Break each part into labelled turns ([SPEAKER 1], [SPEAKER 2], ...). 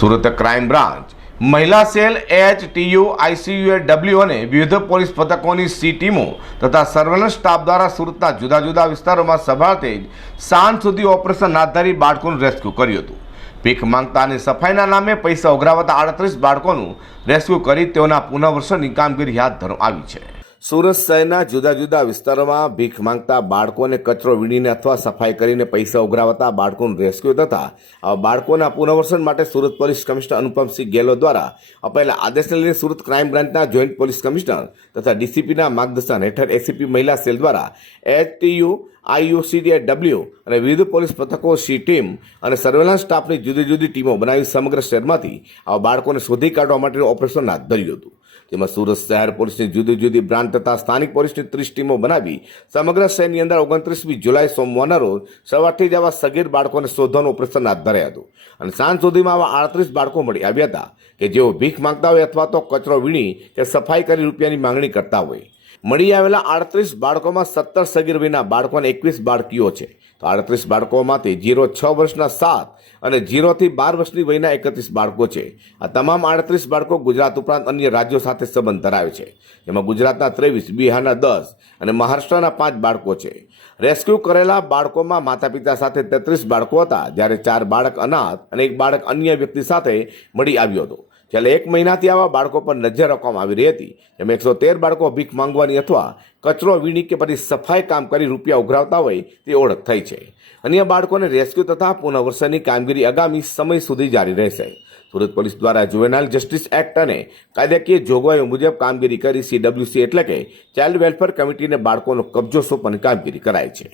[SPEAKER 1] Surat crime branch. મહિલા cell H TU ICU W અને વિવિધ પોલીસ પથકોની સી ટીમો તથા સર્વેલન્સ સ્ટાફ દ્વારા સુરતના જુદા જુદા વિસ્તારોમાં સભાળતે જ સાંજ સુધી ઓપરેશન હાથ ધરી બાળકોનું રેસ્ક્યુ કર્યું હતું. ભીખ માંગતા અને સફાઈના નામે પૈસા ઉઘરાવતા આડત્રીસ બાળકોનું રેસ્ક્યુ કરી તેઓના પુનઃવર્ષણની કામગીરી હાથ ધરવામાં આવી છે. સુરત શહેરના જુદા જુદા વિસ્તારોમાં ભીખ માંગતા બાળકોને કચરો વીણીને અથવા સફાઈ કરીને પૈસા ઉઘરાવતા બાળકોનું રેસ્ક્યુ આવા બાળકોના પુનર્વસન માટે સુરત પોલીસ કમિશનર અનુપમસિંહ ગેહલોત દ્વારા અપાયેલા આદેશને લઈને સુરત ક્રાઇમ બ્રાન્ચના જોઈન્ટ પોલીસ કમિશનર તથા ડીસીપીના માર્ગદર્શન હેઠળ એસીપી મહિલા સેલ દ્વારા એચટીયુ આઈયુસીડી ડબલ્યુ અને વિવિધ પોલીસ પથકો, સી ટીમ અને સર્વેલન્સ સ્ટાફની જુદી જુદી ટીમો બનાવી સમગ્ર શહેરમાંથી આવા બાળકોને શોધી કાઢવા માટેનું ઓપરેશન હાથ ધર્યું હતું. તેમાં સુરત શહેર પોલીસની જુદી જુદી બ્રાન્ડ તથા સ્થાનિક પોલીસની ત્રીસ ટીમો બનાવી સમગ્ર શહેરની અંદર ઓગણત્રીસમી જુલાઈ સોમવારના રોજ સવારથી જ આવા સગીર બાળકોને શોધવાનું ઓપરેશન હાથ ધરાયું હતું. અને સાંજ સુધીમાં આવા આડત્રીસ બાળકો મળી આવ્યા હતા કે જેઓ ભીખ માંગતા હોય અથવા તો કચરો વીણી કે સફાઈ કરી રૂપિયાની માંગણી કરતા હોય. મળી આવેલા આડત્રીસ બાળકોમાં સત્તર સગીર વિના બાળકોને એકવીસ બાળકીઓ છે. તો આડત્રીસ બાળકોમાંથી જીરો છ વર્ષના સાત અને જીરોથી બાર વર્ષની વયના એકત્રીસ બાળકો છે. આ તમામ આડત્રીસ બાળકો ગુજરાત ઉપરાંત અન્ય રાજ્યો સાથે સંબંધ ધરાવે છે. જેમાં ગુજરાતના ત્રેવીસ, બિહારના દસ અને મહારાષ્ટ્રના પાંચ બાળકો છે. રેસ્ક્યુ કરેલા બાળકોમાં માતા પિતા સાથે તેત્રીસ બાળકો હતા, જ્યારે ચાર બાળક અનાથ અને એક બાળક અન્ય વ્યક્તિ સાથે મળી આવ્યો હતો. છેલ્લે એક મહિનાથી આવા બાળકો પર નજર રાખવામાં આવી રહી હતી, જેમાં એકસો તેર બાળકો ભીખ માંગવાની અથવા કચરો વીણી કે પછી સફાઈ કામ કરી રૂપિયા ઉઘરાવતા હોય તે ઓળખ થઈ છે. અન્ય બાળકોને રેસ્ક્યુ તથા પુનઃવર્ષણની કામગીરી આગામી સમય સુધી જારી રહેશે. સુરત પોલીસ દ્વારા જુવેનાઇલ જસ્ટિસ એક્ટ અને કાયદાકીય જોગવાઈઓ મુજબ કામગીરી કરી સીડબ્લ્યુસી એટલે કે ચાઇલ્ડ વેલફેર કમિટીને બાળકોનો કબજો સોંપવાની કામગીરી કરાય છે.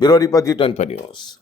[SPEAKER 1] Bureau report G twenty news.